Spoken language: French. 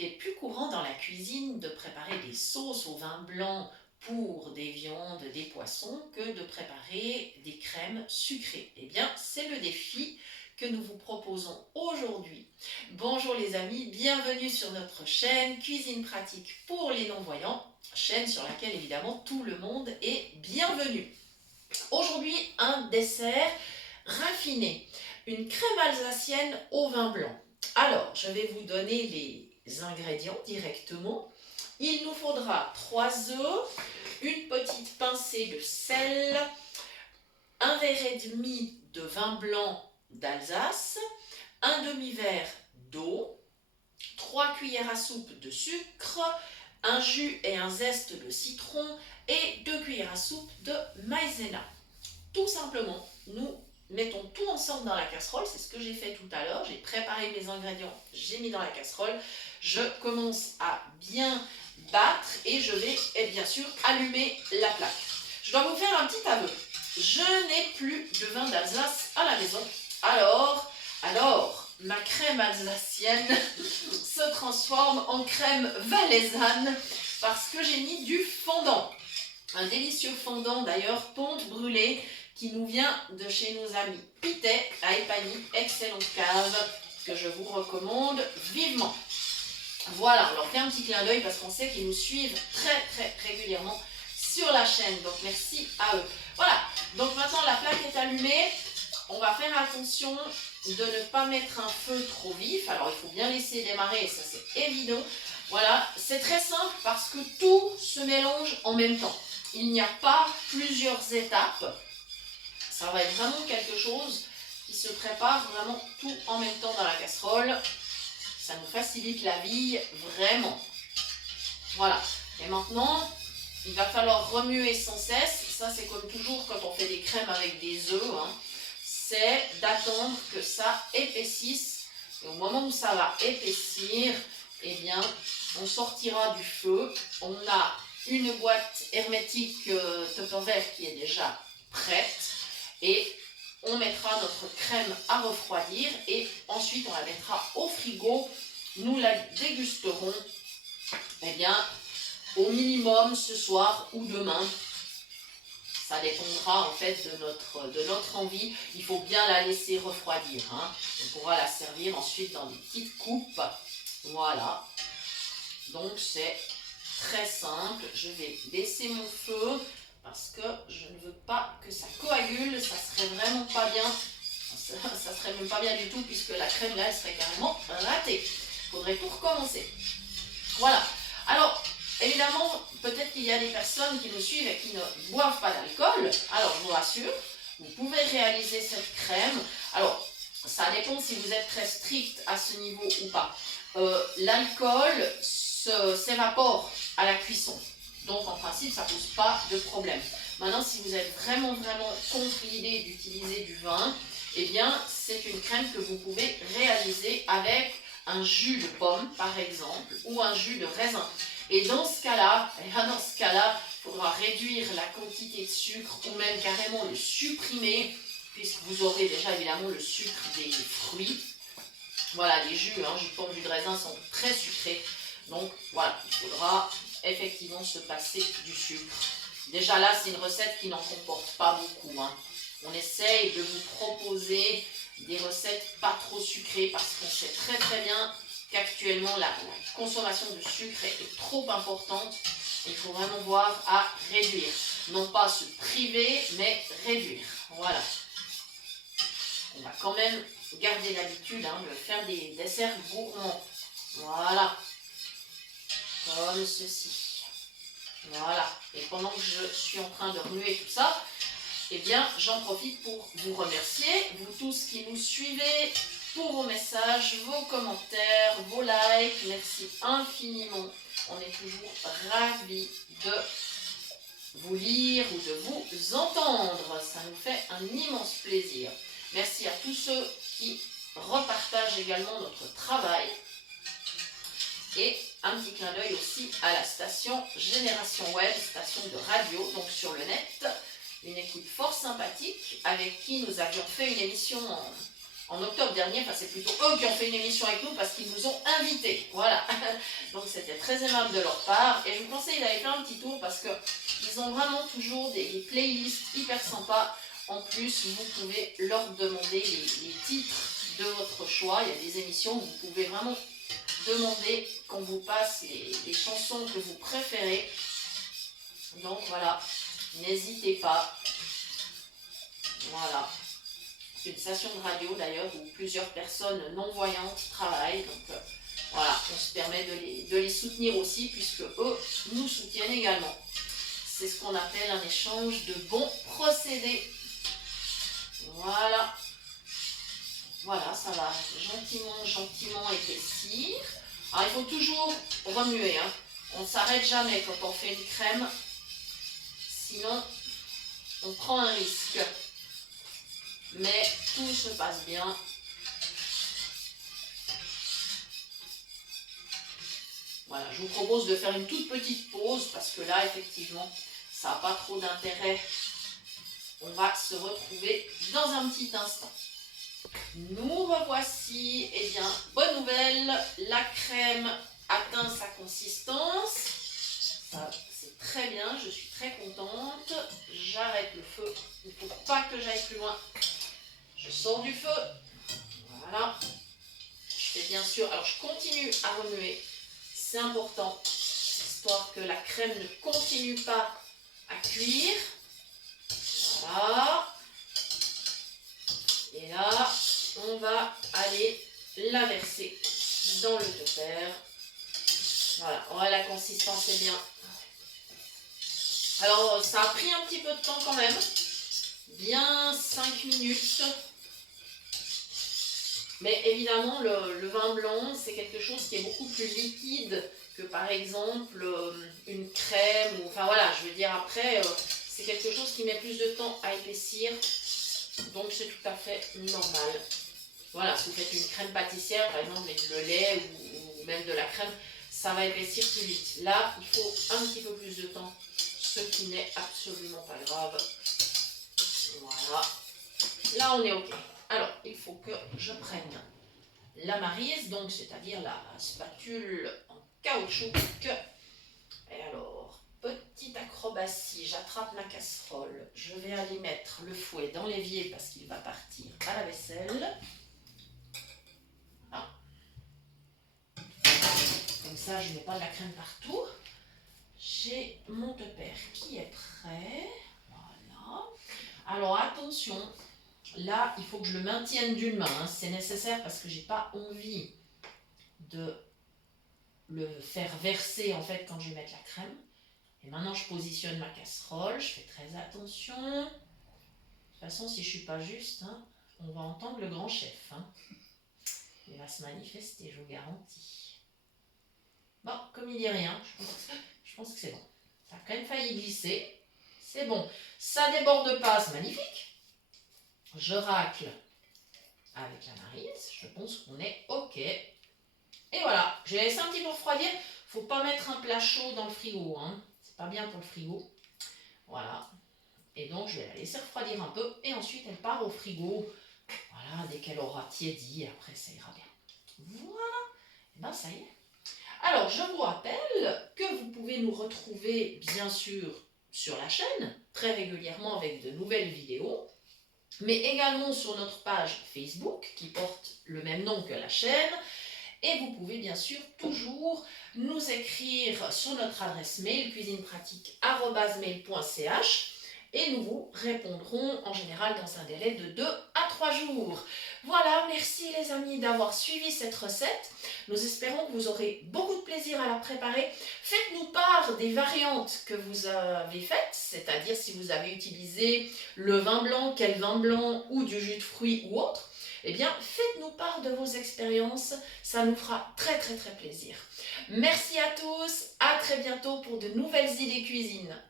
Il est plus courant dans la cuisine de préparer des sauces au vin blanc pour des viandes, des poissons, que de préparer des crèmes sucrées. Eh bien, c'est le défi que nous vous proposons aujourd'hui. Bonjour les amis, bienvenue sur notre chaîne Cuisine pratique pour les non-voyants, chaîne sur laquelle évidemment tout le monde est bienvenu. Aujourd'hui, un dessert raffiné, une crème alsacienne au vin blanc. Alors, je vais vous donner les ingrédients directement. Il nous faudra 3 œufs, une petite pincée de sel, un verre et demi de vin blanc d'Alsace, un demi-verre d'eau, 3 cuillères à soupe de sucre, un jus et un zeste de citron et 2 cuillères à soupe de maïzena. Tout simplement, nous mettons tout ensemble dans la casserole, c'est ce que j'ai fait tout à l'heure, j'ai préparé mes ingrédients, j'ai mis dans la casserole, je commence à bien battre et je vais bien sûr allumer la plaque. Je dois vous faire un petit aveu, je n'ai plus de vin d'Alsace à la maison, alors, ma crème alsacienne se transforme en crème valaisanne parce que j'ai mis du fondant. Un délicieux fondant d'ailleurs, ponte brûlée, qui nous vient de chez nos amis Pitet à Epagny, excellente cave que je vous recommande vivement. Voilà, on leur fait un petit clin d'œil parce qu'on sait qu'ils nous suivent très régulièrement sur la chaîne, donc merci à eux. Voilà, donc maintenant la plaque est allumée, on va faire attention de ne pas mettre un feu trop vif, alors il faut bien laisser démarrer, ça c'est évident. Voilà, c'est très simple parce que tout se mélange en même temps. Il n'y a pas plusieurs étapes. Ça va être vraiment quelque chose qui se prépare vraiment tout en même temps dans la casserole. Ça nous facilite la vie vraiment. Voilà. Et maintenant, il va falloir remuer sans cesse. Ça, c'est comme toujours quand on fait des crèmes avec des œufs. C'est d'attendre que ça épaississe. Et au moment où ça va épaissir, eh bien, on sortira du feu. On a une boîte hermétique Tupperware qui est déjà prête et on mettra notre crème à refroidir et ensuite on la mettra au frigo. Nous la dégusterons au minimum ce soir ou demain. Ça dépendra en fait de notre envie. Il faut bien la laisser refroidir. On pourra la servir ensuite dans des petites coupes. Voilà. Donc c'est très simple, je vais baisser mon feu parce que je ne veux pas que ça coagule, ça serait vraiment pas bien, ça serait même pas bien du tout puisque la crème là elle serait carrément ratée. Il faudrait tout recommencer. Voilà, alors évidemment peut-être qu'il y a des personnes qui nous suivent et qui ne boivent pas d'alcool, alors je vous rassure, vous pouvez réaliser cette crème. Alors ça dépend si vous êtes très strict à ce niveau ou pas. L'alcool s'évapore à la cuisson. Donc en principe, ça ne pose pas de problème. Maintenant, si vous êtes vraiment contre l'idée d'utiliser du vin, eh bien, c'est une crème que vous pouvez réaliser avec un jus de pomme, par exemple, ou un jus de raisin. Et dans ce cas-là, il faudra réduire la quantité de sucre ou même carrément le supprimer, puisque vous aurez déjà évidemment le sucre des fruits. Voilà, les jus, jus de pomme, jus de raisin sont très sucrés. Donc voilà, il faudra effectivement se passer du sucre. Déjà là, c'est une recette qui n'en comporte pas beaucoup. On essaye de vous proposer des recettes pas trop sucrées parce qu'on sait très bien qu'actuellement la consommation de sucre est trop importante. Il faut vraiment voir à réduire. Non pas se priver, mais réduire. Voilà. On va quand même garder l'habitude de faire des desserts gourmands. Voilà. Comme ceci. Voilà. Et pendant que je suis en train de remuer tout ça, eh bien, j'en profite pour vous remercier, vous tous qui nous suivez, pour vos messages, vos commentaires, vos likes. Merci infiniment. On est toujours ravis de vous lire ou de vous entendre. Ça nous fait un immense plaisir. Merci à tous ceux qui repartagent également notre travail. Et un petit clin d'œil aussi à la station Génération Web, station de radio, donc sur le net. Une équipe fort sympathique avec qui nous avions fait une émission en octobre dernier. Enfin, c'est plutôt eux qui ont fait une émission avec nous parce qu'ils nous ont invités. Voilà. Donc, c'était très aimable de leur part. Et je vous conseille d'aller faire un petit tour parce qu'ils ont vraiment toujours des playlists hyper sympas. En plus, vous pouvez leur demander les titres de votre choix. Il y a des émissions où vous pouvez vraiment demander qu'on vous passe les chansons que vous préférez. Donc voilà, n'hésitez pas. Voilà. C'est une station de radio d'ailleurs où plusieurs personnes non-voyantes travaillent. Donc voilà, on se permet de les soutenir aussi puisque eux nous soutiennent également. C'est ce qu'on appelle un échange de bons procédés. Voilà. Voilà, ça va gentiment épaissir. Alors il faut toujours remuer, hein. On ne s'arrête jamais quand on fait une crème. Sinon, on prend un risque. Mais tout se passe bien. Voilà, je vous propose de faire une toute petite pause parce que là, effectivement, ça n'a pas trop d'intérêt. On va se retrouver dans un petit instant. Nous revoici. Eh bien, bonne nouvelle, la crème atteint sa consistance. Ça, c'est très bien, je suis très contente. J'arrête le feu. Il ne faut pas que j'aille plus loin. Je sors du feu. Voilà. Je fais bien sûr. Alors, je continue à remuer. C'est important, histoire que la crème ne continue pas à cuire. Voilà. Et là, on va aller la verser dans le tupper. Voilà, ouais, la consistance est bien. Alors, ça a pris un petit peu de temps quand même. Bien 5 minutes. Mais évidemment, le vin blanc, c'est quelque chose qui est beaucoup plus liquide que par exemple une crème. Enfin voilà, je veux dire après, c'est quelque chose qui met plus de temps à épaissir. Donc c'est tout à fait normal. Voilà, si vous faites une crème pâtissière, par exemple, avec le lait ou même de la crème, ça va épaissir plus vite. Là, il faut un petit peu plus de temps, ce qui n'est absolument pas grave. Voilà. Là, on est OK. Alors, il faut que je prenne la maryse, donc c'est-à-dire la spatule en caoutchouc. Et alors, petite acrobatie, j'attrape ma casserole. Je vais aller mettre le fouet dans l'évier parce qu'il va partir à la vaisselle. Ah. Comme ça, je ne mets pas de la crème partout. J'ai mon tupper qui est prêt. Voilà. Alors, attention. Là, il faut que je le maintienne d'une main. Hein. C'est nécessaire parce que j'ai pas envie de le faire verser en fait quand je vais mettre la crème. Et maintenant, je positionne ma casserole. Je fais très attention. De toute façon, si je suis pas juste, hein, on va entendre le grand chef. Hein. Il va se manifester, je vous garantis. Bon, comme il dit rien, je pense que c'est bon. Ça a quand même failli glisser. C'est bon. Ça déborde pas, c'est magnifique. Je racle avec la maryse, je pense qu'on est OK. Et voilà, j'ai laissé un petit peu refroidir. Il ne faut pas mettre un plat chaud dans le frigo, hein. C'est pas bien pour le frigo. Voilà. Et donc, je vais la laisser refroidir un peu. Et ensuite, elle part au frigo. Voilà, dès qu'elle aura tiédi, après, ça ira bien. Voilà. Et bien, ça y est. Alors, je vous rappelle que vous pouvez nous retrouver, bien sûr, sur la chaîne, très régulièrement avec de nouvelles vidéos. Mais également sur notre page Facebook qui porte le même nom que la chaîne. Et vous pouvez bien sûr toujours nous écrire sur notre adresse mail cuisinepratique@mail.ch et nous vous répondrons en général dans un délai de 2 à 3 jours. Voilà, merci les amis d'avoir suivi cette recette. Nous espérons que vous aurez beaucoup de plaisir à la préparer. Faites-nous part des variantes que vous avez faites, c'est-à-dire si vous avez utilisé le vin blanc, quel vin blanc ou du jus de fruits ou autre. Eh bien, faites-nous part de vos expériences, ça nous fera très très très plaisir. Merci à tous, à très bientôt pour de nouvelles idées cuisine.